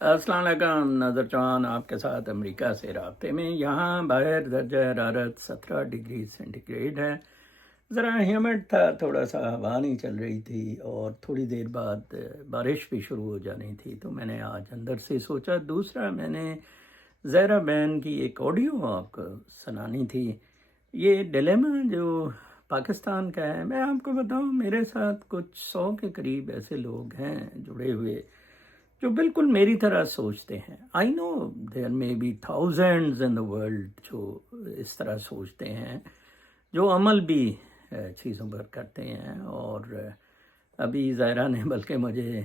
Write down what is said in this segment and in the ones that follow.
السلام علیکم، نظر چوہان آپ کے ساتھ امریکہ سے رابطے میں۔ یہاں باہر درجہ حرارت 17 ڈگری سینٹی گریڈ ہے۔ ذرا ہیومڈ تھا، تھوڑا سا ہوا نہیں چل رہی تھی اور تھوڑی دیر بعد بارش بھی شروع ہو جانی تھی، تو میں نے آج اندر سے سوچا۔ دوسرا، میں نے زہرا بین کی ایک آڈیو آپ کو سنانی تھی۔ یہ ڈیلیما جو پاکستان کا ہے، میں آپ کو بتاؤں، میرے ساتھ کچھ 100 کے قریب ایسے لوگ ہیں جڑے ہوئے جو بالکل میری طرح سوچتے ہیں۔ I know there may be thousands in the world جو اس طرح سوچتے ہیں، جو عمل بھی چیزوں پر کرتے ہیں۔ اور ابھی زائرہ نے بلکہ مجھے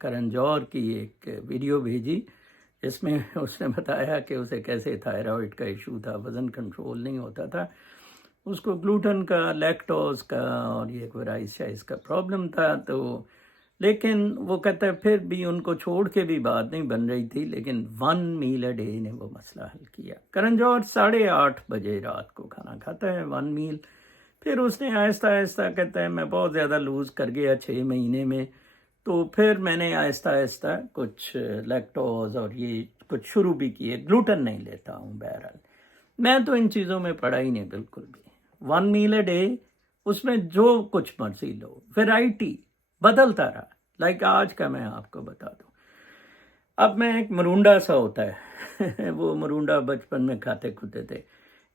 کرن جوہر کی ایک ویڈیو بھیجی، جس میں اس نے بتایا کہ اسے کیسے تھائرائڈ کا ایشو تھا، وزن کنٹرول نہیں ہوتا تھا، اس کو گلوٹن کا، لیکٹوز کا اور یہ کوئی رائس شائس کا پرابلم تھا۔ تو لیکن وہ کہتا ہے پھر بھی ان کو چھوڑ کے بھی بات نہیں بن رہی تھی، لیکن 1 میل اے ڈے نے وہ مسئلہ حل کیا۔ کرن جوہر 8:30 بجے رات کو کھانا کھاتا ہے، 1 میل۔ پھر اس نے آہستہ آہستہ، کہتا ہے میں بہت زیادہ لوز کر گیا 6 مہینے میں، تو پھر میں نے آہستہ آہستہ کچھ لیکٹوز اور یہ کچھ شروع بھی کیے، گلوٹن نہیں لیتا ہوں۔ بہرحال میں تو ان چیزوں میں پڑا ہی نہیں بالکل بھی۔ 1 میل اے ڈے، اس میں جو کچھ مرضی لو، ویرائٹی بدلتا رہا۔ لائک آج کا میں آپ کو بتا دوں، اب میں ایک مرونڈا سا ہوتا ہے وہ مرونڈا بچپن میں کھاتے کھوتے تھے،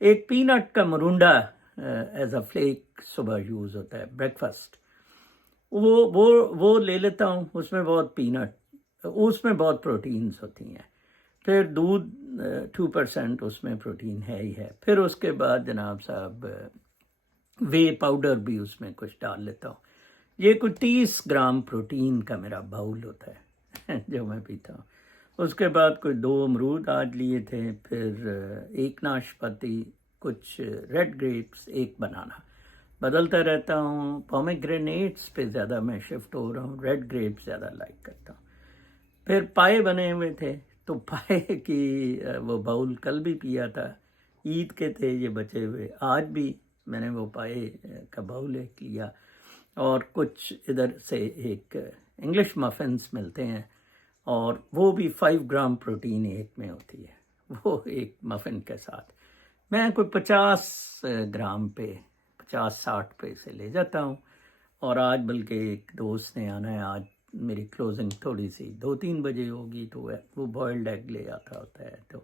ایک پینٹ کا مرونڈا ایز اے فلیک صبح یوز ہوتا ہے بریکفاسٹ، وہ لے لیتا ہوں۔ اس میں بہت پینٹ، اس میں بہت پروٹینز ہوتی ہیں۔ پھر دودھ 2% اس میں پروٹین ہے ہی ہے۔ پھر اس کے بعد جناب صاحب وے پاؤڈر بھی اس میں کچھ ڈال لیتا ہوں۔ یہ کچھ 30 گرام پروٹین کا میرا باؤل ہوتا ہے جو میں پیتا ہوں۔ اس کے بعد کوئی 2 امرود آج لیے تھے، پھر 1 ناشپاتی، کچھ ریڈ گریپس، 1 بنانا، بدلتا رہتا ہوں۔ پومیگرینیٹس پہ زیادہ میں شفٹ ہو رہا ہوں، ریڈ گریپس زیادہ لائک کرتا ہوں۔ پھر پائے بنے ہوئے تھے، تو پائے کی وہ باؤل کل بھی پیا تھا، عید کے تھے یہ بچے ہوئے، آج بھی میں نے وہ پائے کا باؤل ایک لیا۔ اور کچھ ادھر سے ایک انگلش مفنس ملتے ہیں، اور وہ بھی 5 گرام پروٹین ایک میں ہوتی ہے، وہ ایک مفن کے ساتھ میں کوئی 50 گرام پہ 50-60 پہ سے لے جاتا ہوں۔ اور آج بلکہ ایک دوست نے آنا ہے، آج میری کلوزنگ تھوڑی سی 2-3 بجے ہوگی، تو وہ بوائلڈ ایگ لے آتا ہوتا ہے۔ تو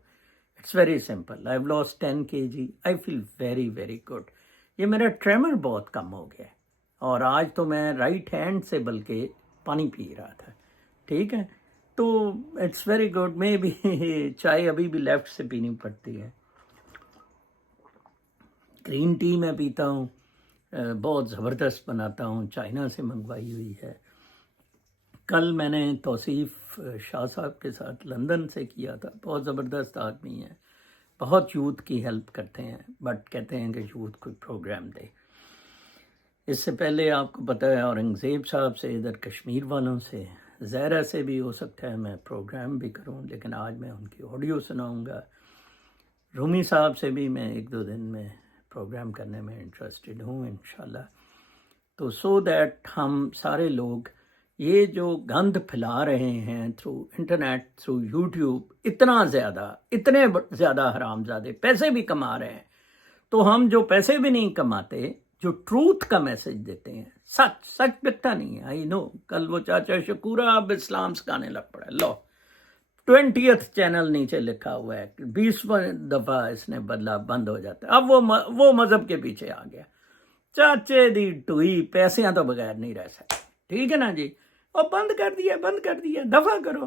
it's very simple. I have lost 10 kg، I feel very very good. یہ میرا ٹریمر بہت کم ہو گیا ہے، اور آج تو میں رائٹ ہینڈ سے بلکہ پانی پی رہا تھا، ٹھیک ہے۔ تو اٹس ویری گڈ۔ میں بھی چائے ابھی بھی لیفٹ سے پینی پڑتی ہے۔ گرین ٹی میں پیتا ہوں، بہت زبردست بناتا ہوں، چائنا سے منگوائی ہوئی ہے۔ کل میں نے توصیف شاہ صاحب کے ساتھ لندن سے کیا تھا، بہت زبردست آدمی ہے، بہت یوتھ کی ہیلپ کرتے ہیں، بٹ کہتے ہیں کہ یوتھ کوئی پروگرام دے۔ اس سے پہلے آپ کو پتہ ہے اورنگزیب صاحب سے، ادھر کشمیر والوں سے، زہرا سے بھی ہو سکتا ہے میں پروگرام بھی کروں، لیکن آج میں ان کی آڈیو سناؤں گا۔ رومی صاحب سے بھی میں 1-2 دن میں پروگرام کرنے میں انٹرسٹڈ ہوں انشاءاللہ۔ تو سو دیٹ ہم سارے لوگ یہ جو گند پھیلا رہے ہیں تھرو انٹرنیٹ، تھرو یوٹیوب، اتنے زیادہ حرام زادے پیسے بھی کما رہے ہیں، تو ہم جو پیسے بھی نہیں کماتے، جو ٹروتھ کا میسج دیتے ہیں، سچ بکتا نہیں ہے۔ آئی نو کل وہ چاچا شکورہ اب اسلام سکھانے لگ پڑا، لو 20th چینل نیچے لکھا ہوا ہے، 20واں دفعہ اس نے بدلا، بند ہو جاتا ہے۔ اب وہ مذہب کے پیچھے آ گیا۔ چاچے دی ٹوئی، پیسیاں تو بغیر نہیں رہ سکتے، ٹھیک ہے نا جی۔ اور بند کر دیا، دفع کرو۔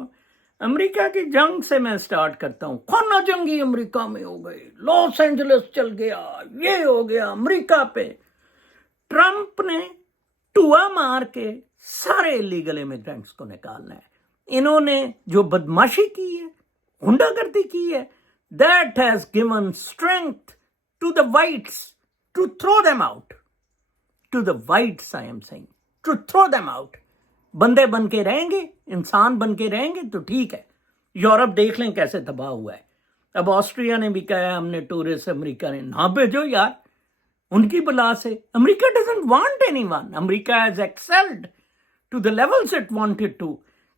امریکہ کی جنگ سے میں سٹارٹ کرتا ہوں۔ خانہ جنگی امریکہ میں ہو گئی، لاس اینجلس چل گیا، یہ ہو گیا امریکہ پہ۔ ٹرمپ نے ٹوا مار کے سارے الیگل امیگرینٹس کو نکالنا ہے۔ انہوں نے جو بدماشی کی ہے، ہنڈا گردی کی ہے، that has given strength to the whites to throw them out. To the whites I am saying, to throw them out. بندے بن کے رہیں گے، انسان بن کے رہیں گے تو ٹھیک ہے۔ یورپ دیکھ لیں کیسے تباہ ہوا ہے۔ اب آسٹریا نے بھی کہا ہے ہم نے ٹورسٹ امریکہ نے نہ بھیجو یار، ان کی بلا سے۔ امریکہ doesn't want anyone. America has excelled to the levels it wanted to.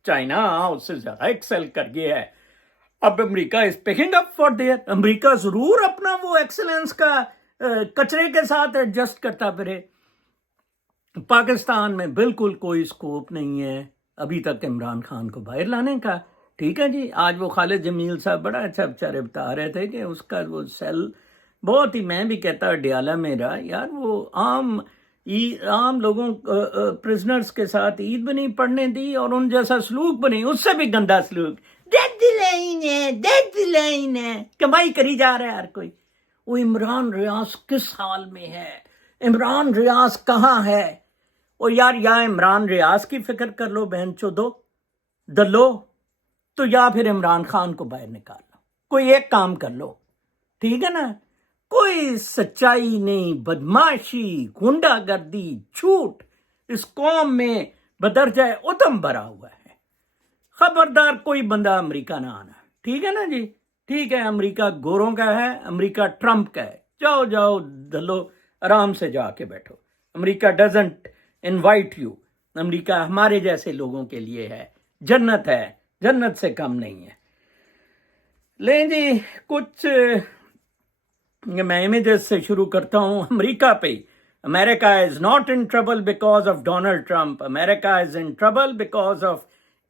China اس سے زیادہ ایکسل کر گیا ہے. اب امریکہ is picking up for there. امریکہ ضرور اپنا وہ ایکسلنس کا کچرے کے ساتھ ایڈجسٹ کرتا پھرے. پاکستان میں بالکل کوئی سکوپ نہیں ہے ابھی تک عمران خان کو باہر لانے کا. ٹھیک ہے جی. آج وہ خالد جمیل صاحب بڑا اچھا بیچارے بتا رہے تھے کہ اس کا وہ سیل بہت ہی، میں بھی کہتا ڈیالہ میں رہا یار. وہ عام لوگوں پرزنرز کے ساتھ عید بھی نہیں پڑھنے دی اور ان جیسا سلوک بھی نہیں، اس سے بھی گندا سلوک. ڈیڈ دی لائن ہے، کمائی کری جا رہا ہے ہر کوئی. وہ عمران ریاض کس حال میں ہے؟ عمران ریاض کہاں ہے؟ وہ یار یا عمران ریاض کی فکر کر لو بہن چودو دلو، تو یا پھر عمران خان کو باہر نکال لو. کوئی ایک کام کر لو. ٹھیک ہے نا. کوئی سچائی نہیں، بدماشی، غنڈہ گردی، جھوٹ اس قوم میں بدرجہ اتم بھرا ہوا ہے. خبردار کوئی بندہ امریکہ نہ آنا. ٹھیک ہے نا جی. ٹھیک ہے. امریکہ گوروں کا ہے، امریکہ ٹرمپ کا ہے. جاؤ دلو آرام سے جا کے بیٹھو. امریکہ ڈزنٹ انوائٹ یو. امریکہ ہمارے جیسے لوگوں کے لیے ہے، جنت ہے، جنت سے کم نہیں ہے. لیں جی کچھ میں امیجز سے شروع کرتا ہوں. امریکہ پہ America is not in trouble because of Donald Trump. America is in trouble because of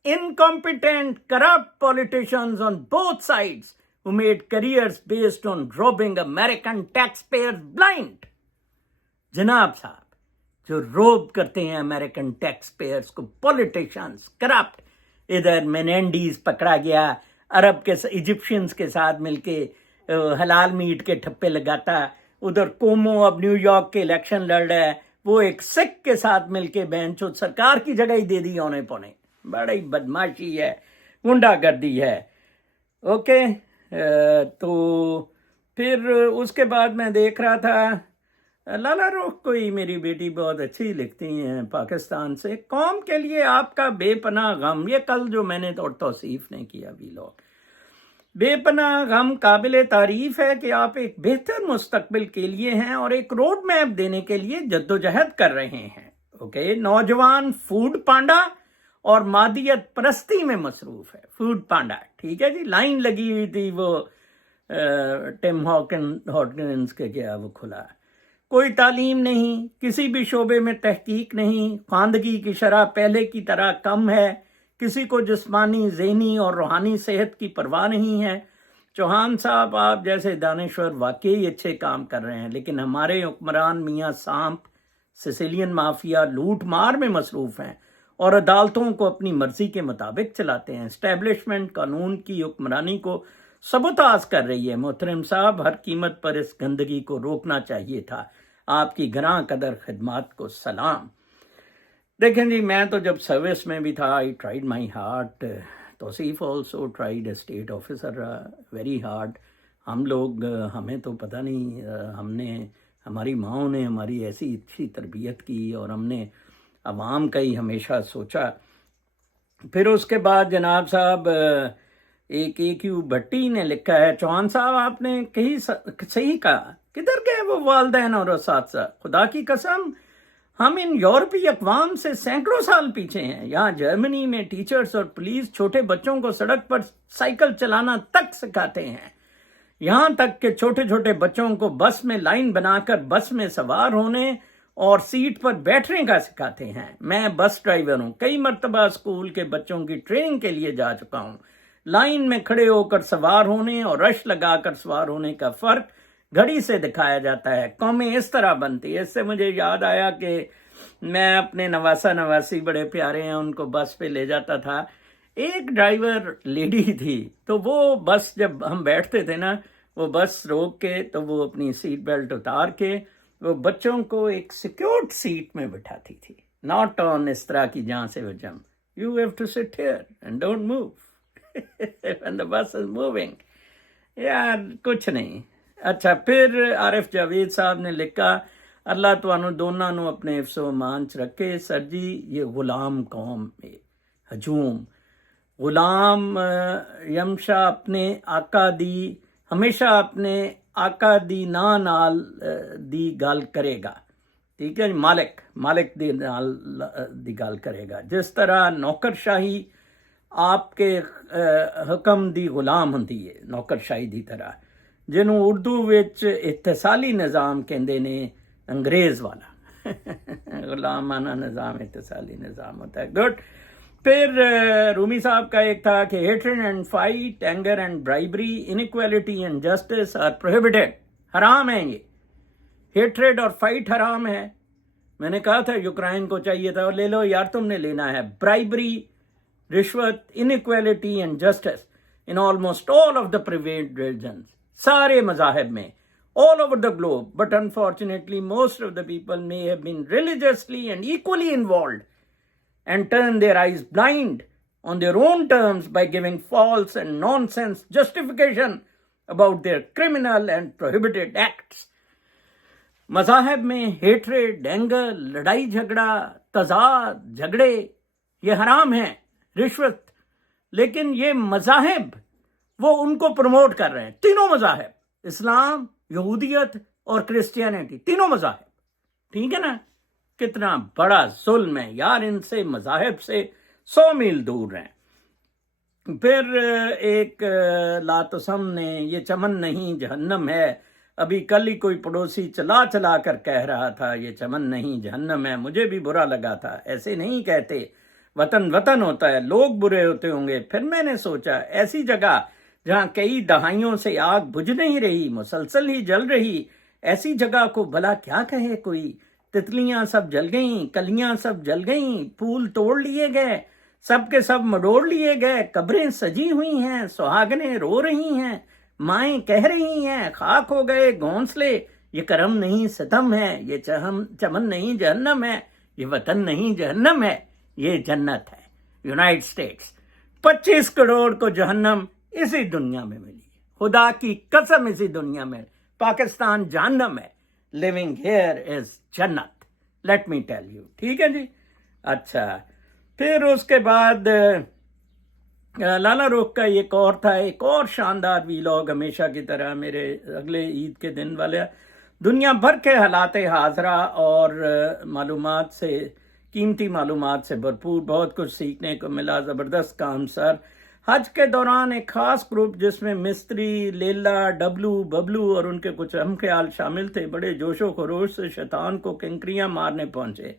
incompetent, corrupt politicians on both sides who made careers based on robbing American taxpayers blind. جناب صاحب جو روب کرتے ہیں امریکن ٹیکس پیئرز کو، politicians corrupt. ادھر Menéndez پکڑا گیا عرب کے ایجپشنز کے ساتھ مل کے حلال میٹ کے ٹھپے لگاتا. ادھر کومو اب نیو یارک کے الیکشن لڑ رہا ہے، وہ ایک سکھ کے ساتھ مل کے بہن چود سرکار کی جگہ ہی دے دی اونے پونے. بڑی بدماشی ہے، غنڈہ گردی ہے. اوکے. تو پھر اس کے بعد میں دیکھ رہا تھا لالا روخ کوئی میری بیٹی بہت اچھی لکھتی ہیں پاکستان سے. قوم کے لیے آپ کا بے پناہ غم، یہ کل جو میں نے توصیف نہیں کیا بھی لوگ، بے پناہ غم قابل تعریف ہے کہ آپ ایک بہتر مستقبل کے لیے ہیں اور ایک روڈ میپ دینے کے لیے جدوجہد کر رہے ہیں. اوکے. نوجوان فوڈ پانڈا اور مادیت پرستی میں مصروف ہے. Food panda. ٹھیک ہے جی. لائن لگی ہوئی تھی وہ ٹم ہاکنز کے کیا وہ کھلا. کوئی تعلیم نہیں، کسی بھی شعبے میں تحقیق نہیں، خواندگی کی شرح پہلے کی طرح کم ہے، کسی کو جسمانی، ذہنی اور روحانی صحت کی پرواہ نہیں ہے. چوہان صاحب آپ جیسے دانشور واقعی اچھے کام کر رہے ہیں، لیکن ہمارے حکمران میاں سانپ سیسیلین مافیا لوٹ مار میں مصروف ہیں اور عدالتوں کو اپنی مرضی کے مطابق چلاتے ہیں. اسٹیبلشمنٹ قانون کی حکمرانی کو سبوتاژ کر رہی ہے. محترم صاحب ہر قیمت پر اس گندگی کو روکنا چاہیے تھا. آپ کی گراں قدر خدمات کو سلام. دیکھیں جی میں تو جب سروس میں بھی تھا I tried my heart. Tauseef also tried. State officer very hard. ہم لوگ ہمیں تو پتہ نہیں، ہم نے ہماری ماؤں نے ہماری ایسی اچھی تربیت کی اور ہم نے عوام کا ہی ہمیشہ سوچا. پھر اس کے بعد جناب صاحب ایک کیو بھٹی نے لکھا ہے، چوہان صاحب آپ نے کہیں صحیح کہا، کدھر گئے وہ والدین اور اساتذہ؟ خدا کی قسم ہم ان یورپی اقوام سے سینکڑوں سال پیچھے ہیں. یہاں جرمنی میں ٹیچرز اور پولیس چھوٹے بچوں کو سڑک پر سائیکل چلانا تک سکھاتے ہیں. یہاں تک کہ چھوٹے چھوٹے بچوں کو بس میں لائن بنا کر بس میں سوار ہونے اور سیٹ پر بیٹھنے کا سکھاتے ہیں. میں بس ڈرائیور ہوں، کئی مرتبہ اسکول کے بچوں کی ٹریننگ کے لیے جا چکا ہوں. لائن میں کھڑے ہو کر سوار ہونے اور رش لگا کر سوار ہونے کا فرق گھڑی سے دکھایا جاتا ہے. قومیں اس طرح بنتی ہے. اس سے مجھے یاد آیا کہ میں اپنے نواسی بڑے پیارے ہیں، ان کو بس پہ لے جاتا تھا. ایک ڈرائیور لیڈی تھی، تو وہ بس جب ہم بیٹھتے تھے نا، وہ بس روک کے تو وہ اپنی سیٹ بیلٹ اتار کے وہ بچوں کو ایک سیکیورڈ سیٹ میں بٹھاتی تھی. ناٹ آن اس طرح کی جہاں سے وہ جم. You have to sit here and don't move when the bus is moving. یار کچھ نہیں. اچھا پھر عارف جاوید صاحب نے لکھا، اللہ تانوں دونوں نو اپنے حفظ و امان چ رکھے. سر جی یہ غلام قوم ہجوم، غلام یمشا اپنے آقا دی ہمیشہ اپنے آقا دی نال دی گل کرے گا. ٹھیک ہے، مالک دی نال دی گل کرے گا. جس طرح نوکر شاہی آپ کے حکم دی غلام ہوندی ہے نوکرشاہی دی طرح جنہوں اردو وچ اتصالی نظام کہندے نے انگریز والا غلامانہ نظام اتصالی نظام ہوتا ہے. گڈ. پھر رومی صاحب کا ایک تھا کہ hatred and fight anger and bribery inequality and justice are prohibited. حرام ہیں یہ. ہیٹریڈ اور فائٹ حرام ہے. میں نے کہا تھا یوکرائن کو چاہیے تھا لے لو یار تم نے لینا ہے. برائبری رشوت inequality and justice in almost all of the private religions سارے مذاہب میں all over the globe, but unfortunately most of the people may have been religiously and equally involved and turn their eyes blind on their own terms by giving false and nonsense justification about their criminal and prohibited acts. مذاہب میں hatred, anger, لڑائی جھگڑا، تضاد، جھگڑے یہ حرام ہیں، رشوت. لیکن یہ مذاہب وہ ان کو پروموٹ کر رہے ہیں. تینوں مذاہب، اسلام، یہودیت اور کرسچینٹی، تینوں مذاہب. ٹھیک ہے نا؟ کتنا بڑا ظلم ہے یار. ان سے مذاہب سے 100 میل دور ہیں. پھر ایک لاتسم نے یہ چمن نہیں جہنم ہے. ابھی کل ہی کوئی پڑوسی چلا کر کہہ رہا تھا یہ چمن نہیں جہنم ہے. مجھے بھی برا لگا تھا. ایسے نہیں کہتے. وطن وطن ہوتا ہے، لوگ برے ہوتے ہوں گے. پھر میں نے سوچا ایسی جگہ جہاں کئی دہائیوں سے آگ بجھ نہیں رہی، مسلسل ہی جل رہی، ایسی جگہ کو بھلا کیا کہے کوئی؟ تتلیاں سب جل گئیں، کلیاں سب جل گئیں، پھول توڑ لیے گئے، سب کے سب مڈوڑ لیے گئے، قبریں سجی ہوئی ہیں، سہاگنیں رو رہی ہیں، مائیں کہہ رہی ہیں خاک ہو گئے گھونسلے. یہ کرم نہیں ستم ہے، یہ چمن نہیں جہنم ہے، یہ وطن نہیں جہنم ہے، یہ جنت ہے. یونائٹڈ اسٹیٹس 25 کروڑ کو جہنم اسی دنیا میں ملی. خدا کی قسم اسی دنیا میں. پاکستان جہنم ہے. لیونگ ہیئر از جنت. Let me tell you. ٹھیک ہے جی. اچھا پھر اس کے بعد لالا روک کا ایک اور تھا، ایک اور شاندار ویلاگ ہمیشہ کی طرح میرے اگلے عید کے دن والے. دنیا بھر کے حالات حاضرہ اور معلومات سے، قیمتی معلومات سے بھرپور، بہت کچھ سیکھنے کو ملا. زبردست کام سر. حج کے دوران ایک خاص گروپ جس میں مستری، لیلا، ڈبلو، ببلو اور ان کے کچھ اہم خیال شامل تھے بڑے جوش و خروش سے شیطان کو کنکریاں مارنے پہنچے.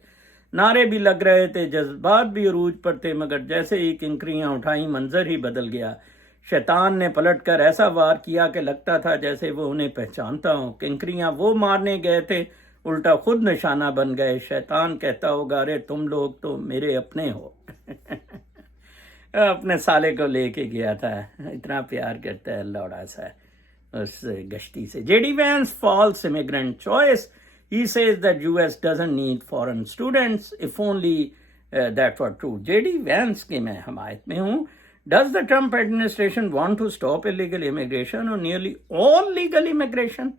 نعرے بھی لگ رہے تھے، جذبات بھی عروج پر تھے، مگر جیسے ہی کنکریاں اٹھائیں منظر ہی بدل گیا. شیطان نے پلٹ کر ایسا وار کیا کہ لگتا تھا جیسے وہ انہیں پہچانتا ہوں. کنکریاں وہ مارنے گئے تھے، الٹا خود نشانہ بن گئے. شیطان کہتا ہوگا ارے تم لوگ تو میرے اپنے ہو. اپنے سالے کو لے کے گیا تھا. اتنا پیار کرتا ہے لوڑا سا اس گشتی سے. J D Vance false immigrant choice. He says that US doesn't need foreign students, if only that were true. J D Vance کی میں حمایت میں ہوں. Does the Trump administration want to stop illegal immigration or nearly all legal immigration?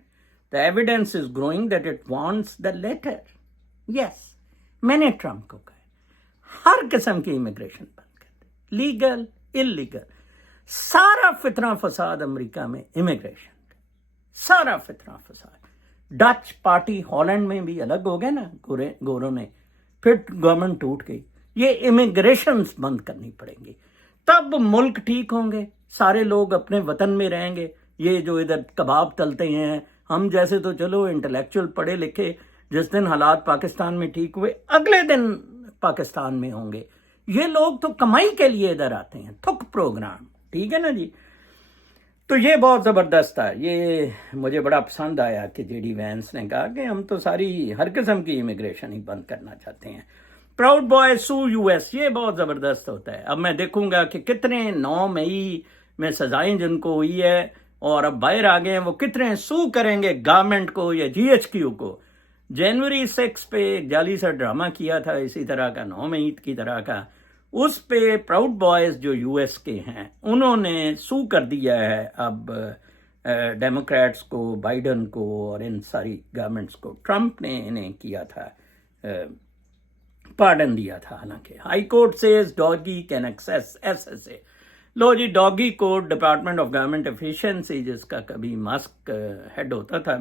The evidence is growing that it wants the latter. Yes, میں نے Trump کو کہا ہر قسم کی امیگریشن بند کر دے، لیگل، انلیگل. سارا فتنہ فساد امریکہ میں امیگریشن کا، سارا فتنہ فساد. ڈچ پارٹی ہالینڈ میں بھی الگ ہو گئے نا گوروں نے، پھر گورنمنٹ ٹوٹ گئی. یہ امیگریشنز بند کرنی پڑیں گی تب ملک ٹھیک ہوں گے. سارے لوگ اپنے وطن میں رہیں گے. یہ جو ادھر کباب تلتے ہیں، ہم جیسے تو چلو انٹلیکچوئل پڑھے لکھے، جس دن حالات پاکستان میں ٹھیک ہوئے اگلے دن پاکستان میں ہوں گے. یہ لوگ تو کمائی کے لیے ادھر آتے ہیں، تھک پروگرام. ٹھیک ہے نا جی. تو یہ بہت زبردست تھا. یہ مجھے بڑا پسند آیا کہ جے ڈی وینس نے کہا کہ ہم تو ساری ہر قسم کی امیگریشن ہی بند کرنا چاہتے ہیں. Proud boy so U S. یہ بہت زبردست ہوتا ہے. اب میں دیکھوں گا کہ کتنے 9 مئی میں سزائیں جن کو ہوئی ہے اور اب باہر آ گئے ہیں وہ کتنے سو کریں گے گورنمنٹ کو یا جی ایچ کیو کو. جنوری 6 پہ ایک جعلی سا ڈرامہ کیا تھا اسی طرح کا، 9 مئی کی طرح کا. اس پہ پراؤڈ بوائز جو یو ایس کے ہیں انہوں نے سو کر دیا ہے اب ڈیموکریٹس کو، بائیڈن کو اور ان ساری گورنمنٹس کو. ٹرمپ نے انہیں کیا تھا، پارڈن دیا تھا. حالانکہ high court says doggy can access S S A. لو جی، doggy court department of government efficiency, جس کا کبھی ماسک ہیڈ ہوتا تھا،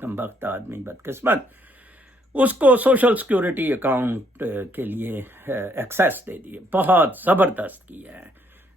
کمبخت آدمی بدقسمت، اس کو سوشل سیکورٹی اکاؤنٹ کے لیے ایکسیس دے دیے. بہت زبردست کیا ہے.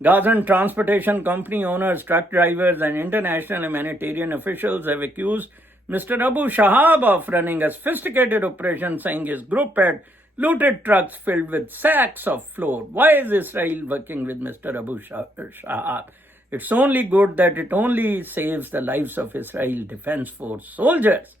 Gazan transportation company owners, truck drivers and international humanitarian officials have accused Mr. Abu Shahab of running a sophisticated operation, saying his group had looted trucks filled with sacks of flour. Why is Israel working with Mr. Abu Shahab? It's only good that it only saves the lives of Israel Defense Force soldiers.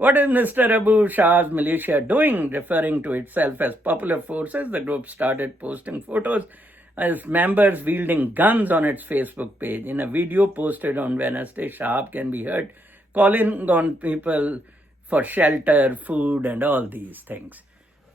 What is Mr. Abu Shah's militia doing? Referring to itself as Popular Forces, the group started posting photos as members wielding guns on its Facebook page. In a video posted on Wednesday, Shahab can be heard calling on people for shelter, food and all these things.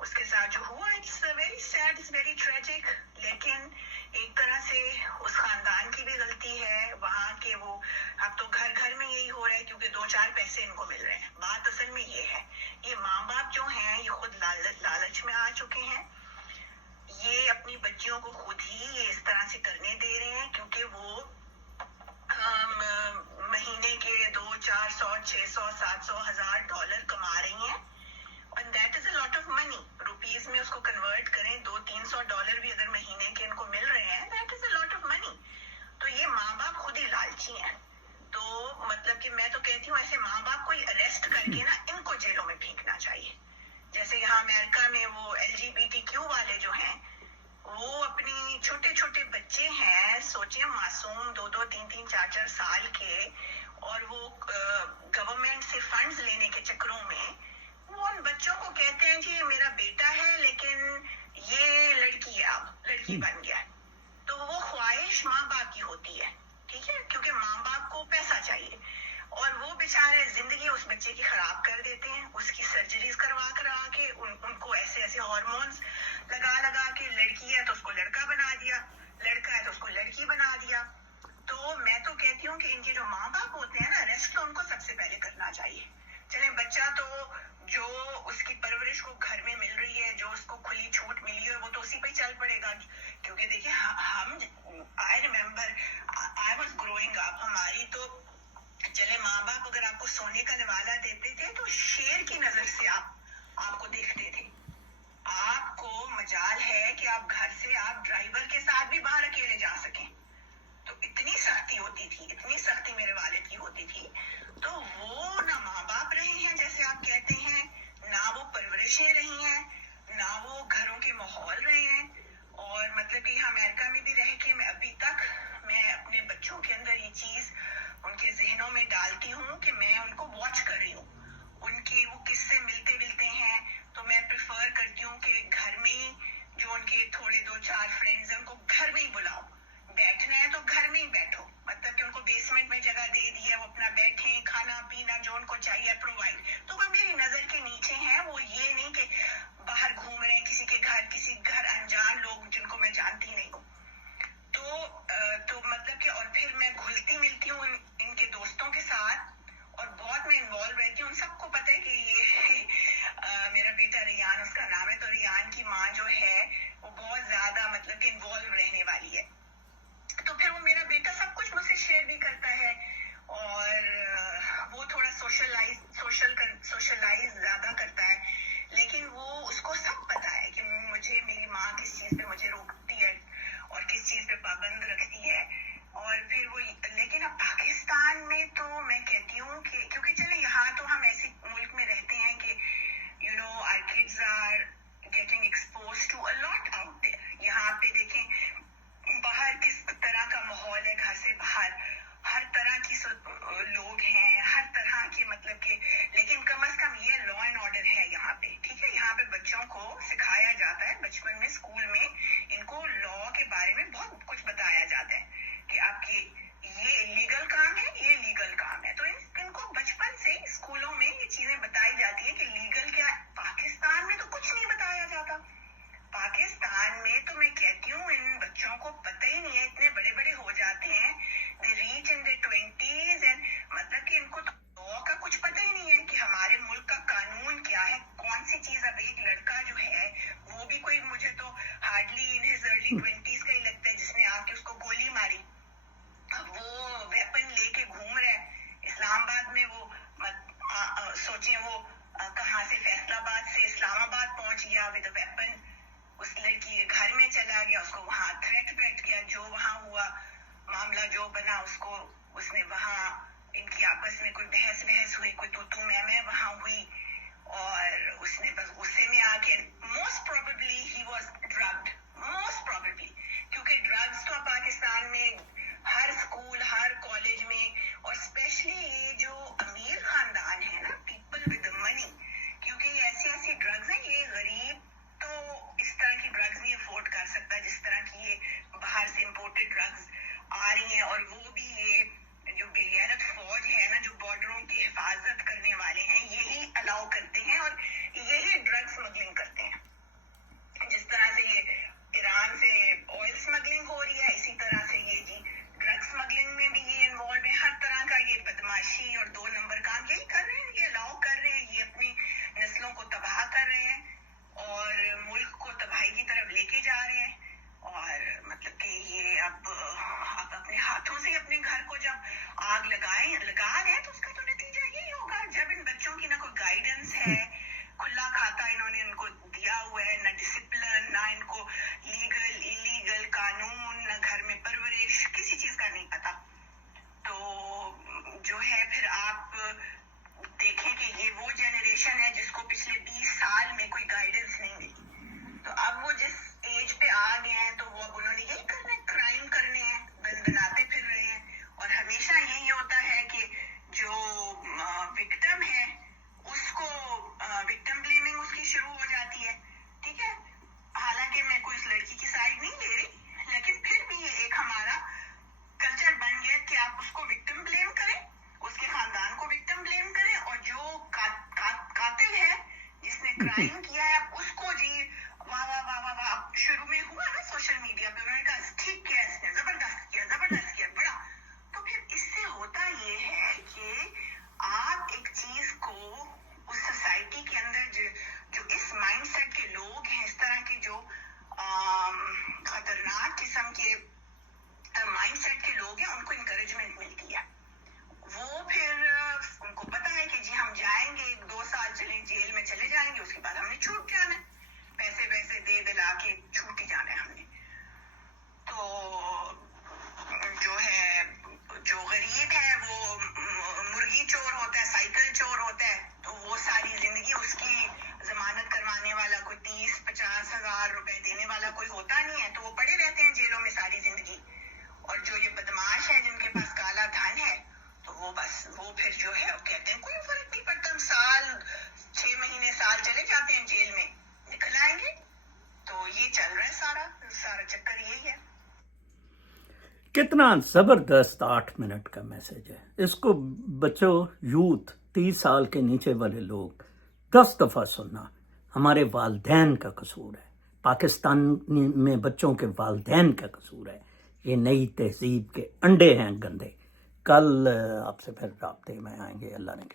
اس کے ساتھ جو ہوا it's very sad, it's very tragic. لیکن ایک طرح سے اس خاندان کی بھی غلطی ہے وہاں کے. وہ اب تو گھر گھر میں یہی ہو رہا ہے کیونکہ 2-4 پیسے ان کو مل رہے ہیں. بات اصل میں یہ ہے, یہ ماں باپ جو ہیں یہ خود لالچ میں آ چکے ہیں. یہ اپنی بچیوں کو خود ہی یہ اس طرح سے کرنے دے رہے ہیں کیونکہ وہ مہینے کے 200, 400, 600, 700, $1,000 کما رہی ہیں. And that is a lot of money. Rupees میں اس کو کنورٹ کریں, $200-300 بھی اگر مہینے کے ان کو مل رہے ہیں, that is a lot of money. تو یہ ماں باپ خود ہی لالچی ہیں. تو مطلب کہ میں تو کہتی ہوں ایسے ماں باپ کو اریسٹ کر کے نا ان کو جیلوں میں پھینکنا چاہیے. جیسے یہاں امریکہ میں وہ LGBTQ والے جو ہیں وہ اپنی چھوٹے چھوٹے بچے ہیں, سوچیں معصوم 2-2, 3-3, 4-4 سال کے, اور وہ گورنمنٹ سے فنڈز لینے کے چکروں میں وہ ان بچوں کو کہتے ہیں جی یہ میرا بیٹا ہے لیکن یہ لڑکی ہے, اب لڑکی بن گیا. تو وہ خواہش ماں باپ کی ہوتی ہے, ٹھیک ہے, کیونکہ ماں باپ کو پیسہ چاہیے, اور وہ بیچارے زندگی اس بچے کی خراب کر دیتے ہیں. اس کی سرجریز کروا کے ان کو ایسے ہارمونز لگا کے, لڑکی ہے تو اس کو لڑکا بنا دیا, لڑکا ہے تو اس کو لڑکی بنا دیا. تو میں تو کہتی ہوں کہ ان کے جو ماں باپ ہوتے ہیں نا, ریسٹ تو ان کو سب سے پہلے کرنا چاہیے. چلیں بچہ تو جو اس کی پرورش کو گھر میں مل رہی ہے, جو اس کو کھلی چھوٹ ملی ہے, وہ تو اسی پہ چل پڑے گا. کیونکہ دیکھیں ہم I remember I was growing up, ہماری تو چلے ماں باپ اگر آپ کو سونے کا نوالا دیتے تھے تو شیر کی نظر سے آپ کو دیکھتے تھے. آپ کو مجال ہے کہ آپ گھر سے آپ ڈرائیور کے ساتھ بھی باہر اکیلے جا سکیں. تو اتنی سختی ہوتی تھی, اتنی سختی میرے والد کی ہوتی تھی. تو وہ نہ ماں باپ رہے ہیں جیسے آپ کہتے ہیں, نہ وہ پرورشیں رہی ہیں, نہ وہ گھروں کے ماحول رہے ہیں. اور مطلب کہ یہاں امریکہ میں بھی رہ کے میں ابھی تک میں اپنے بچوں کے اندر یہ چیز ان کے ذہنوں میں ڈالتی ہوں کہ میں ان کو واچ کر رہی ہوں. ان کے وہ کس سے ملتے ہیں, تو میں پریفر کرتی ہوں کہ گھر میں ہی جو ان کے تھوڑے 2-4 فرینڈز ہیں ان کو گھر میں ہی بلاؤ. بیٹھنا ہے تو گھر میں ہی بیٹھو, مطلب کہ ان کو بیسمنٹ میں جگہ دے دی ہے, وہ اپنا بیٹھیں, کھانا پینا جو ان کو چاہیے پرووائڈ. تو وہ میری نظر کے نیچے ہیں, وہ یہ نہیں کہ باہر گھوم رہے ہیں کسی گھر انجان لوگ جن کو میں جانتی نہیں ہوں. تو مطلب کہ اور پھر میں گھلتی ملتی ہوں ان کے دوستوں کے ساتھ, اور بہت میں انوالو رہتی ہوں. سب کو پتہ ہے کہ یہ میرا بیٹا ریان اس کا نام ہے, تو ریان کی ماں جو ہے وہ بہت زیادہ مطلب کہ انوالو رہنے والی ہے. تو پھر وہ میرا بیٹا سب کچھ مجھ سے شیئر بھی کرتا ہے, اور وہ تھوڑا سوشلائز زیادہ کرتا ہے. لیکن وہ اس کو سب پتا ہے کہ مجھے میری ماں کس چیز پہ مجھے روکتی ہے اور کس چیز پہ پابند رکھتی ہے. اور پھر وہ لیکن اب پاکستان میں تو میں کہتی ہوں کہ کیونکہ چلے یہاں تو ہم ایسے ملک میں رہتے ہیں کہ our kids are getting exposed to a lot out there. یہاں پہ دیکھیں باہر کس طرح کا ماحول ہے, گھر سے باہر ہر طرح کی لوگ ہیں, ہر طرح کے مطلب کہ, لیکن کم از کم یہ لا اینڈ آرڈر ہے یہاں پہ, ٹھیک ہے. یہاں پہ بچوں کو سکھایا جاتا ہے بچپن میں, اسکول میں ان کو لا کے بارے میں بہت کچھ بتایا جاتا ہے کہ آپ کے یہ لیگل کام ہے, یہ لیگل کام ہے. تو ان کو بچپن سے اسکولوں میں یہ چیزیں بتائی جاتی ہیں کہ لیگل کیا. پاکستان میں تو کچھ نہیں بتایا جاتا. پاکستان میں تو میں کہتی ہوں ان بچوں کو پتہ ہی نہیں ہے, اتنے بڑے بڑے ہو جاتے ہیں, they reach in their 20s and مطلب کہ ان کو تو لا کا کچھ پتہ ہی نہیں ہے کہ ہمارے ملک کا قانون کیا ہے, کون سی چیز. اب ایک لڑکا جو ہے وہ بھی کوئی مجھے تو hardly in his early 20s کا ہی لگتا ہے جس نے آ کے اس کو گولی ماری. وہ ویپن لے کے گھوم رہا ہے اسلام آباد میں. وہ سوچیں وہ کہاں سے فیصل آباد سے اسلام آباد پہنچ گیا ود اے ویپن. اس لڑکی کے گھر میں چلا گیا, اس کو وہاں تھریٹ بیٹھ گیا, جو وہاں ہوا معاملہ جو بنا اس نے وہاں ان کی آپس میں کوئی بحث ہوئی, کوئی تو میں وہاں ہوئی, اور اس نے بس غصے میں آ کے most probably he was drugged, most probably, کیونکہ ڈرگز تو پاکستان میں ہر اسکول ہر کالج میں, اور اسپیشلی یہ جو امیر خاندان ہے نا, پیپل ود منی, کیونکہ یہ ایسی ڈرگز ہیں, یہ غریب تو اس طرح کی ڈرگز نہیں افورڈ کر سکتا جس طرح کی یہ باہر سے امپورٹڈ ڈرگز آ رہی ہیں. اور وہ بھی یہ جو بے غیرت فوج ہے نا, جو بارڈروں کی حفاظت کرنے والے ہیں, یہی الاؤ کرتے ہیں اور یہی ڈرگ اسمگلنگ کرتے ہیں. لگا رہے ہیں تو اس کا تو نتیجہ یہی ہوگا. جب ان بچوں کی نہ کوئی گائیڈنس ہے, کھلا کھاتا انہوں نے ان کو دیا ہوا ہے, نہ ڈسپلن, نہ ان کو لیگل ایلیگل قانون, نہ گھر میں پرورش, کسی چیز کا نہیں پتا, تو جو ہے پھر آپ دیکھیں کہ یہ وہ جنریشن ہے جس کو پچھلے 20 سال میں کوئی گائیڈنس نہیں ملی. تو اب وہ جس ایج پہ آ گئے ہیں تو وہ اب انہوں نے یہی کرنا ہے, کرائم کرنے ہیں, بناتے پھر رہے ہیں. اور ہمیشہ یہی ہوتا ہے کہ جو وکٹم ہے اس کو وکٹم بلیمنگ اس کی شروع ہو جاتی ہے. ٹھیک ہے, حالانکہ میں کوئی اس لڑکی کی سائڈ نہیں لے رہی, لیکن پھر بھی یہ ایک ہمارا کلچر بن گیا کہ آپ اس کو وکٹم بلیم کریں, اس کے خاندان کو وکٹم بلیم کریں, اور جو قاتل ہے جس نے کرائم کیا ہے اس کو جی واہ واہ واہ واہ واہ. شروع میں ہوا نا سوشل میڈیا پہ, انہوں نے کہا ٹھیک کیا اس نے, زبردست کیا بڑا. تو پھر اس سے ہوتا یہ ہے کہ آپ ایک چیز کو اس سوسائٹی کے اندر جو اس مائنڈ سیٹ کے لوگ ہیں, اس طرح کے جو خطرناک قسم کے مائنڈ سیٹ کے لوگ ہیں, ان کو انکریجمنٹ ملتی ہے. وہ پھر ان کو پتا ہے کہ جی ہم جائیں گے 2 سال چلیں جیل میں چلے جائیں گے, اس کے بعد ہم نے چھوٹ جانا ہے, پیسے ویسے دے دلا کے چھوٹ ہی جانا ہے ہم نے. تو جو ہے جو غریب ہے وہ مرغی چور ہوتا ہے, سائیکل چور ہوتا ہے, تو وہ ساری زندگی اس کی ضمانت کروانے والا کوئی 30-50 ہزار روپے دینے والا کوئی ہوتا نہیں ہے, تو وہ پڑے رہتے ہیں جیلوں میں ساری زندگی. اور جو یہ بدماش ہے جن کے پاس کالا دھن ہے, تو وہ بس وہ پھر جو ہے وہ کہتے ہیں کوئی فرق نہیں پڑتا, ہم سال 6 مہینے سال چلے جاتے ہیں جیل میں, نکل آئیں گے. تو یہ چل رہا ہے سارا چکر یہی ہے. کتنا زبردست 8 منٹ کا میسج ہے. اس کو بچوں, یوتھ, 30 سال کے نیچے والے لوگ 10 دفعہ سننا. ہمارے والدین کا قصور ہے, پاکستان میں بچوں کے والدین کا قصور ہے. یہ نئی تہذیب کے انڈے ہیں گندے. کل آپ سے پھر رابطے میں آئیں گے, اللہ نے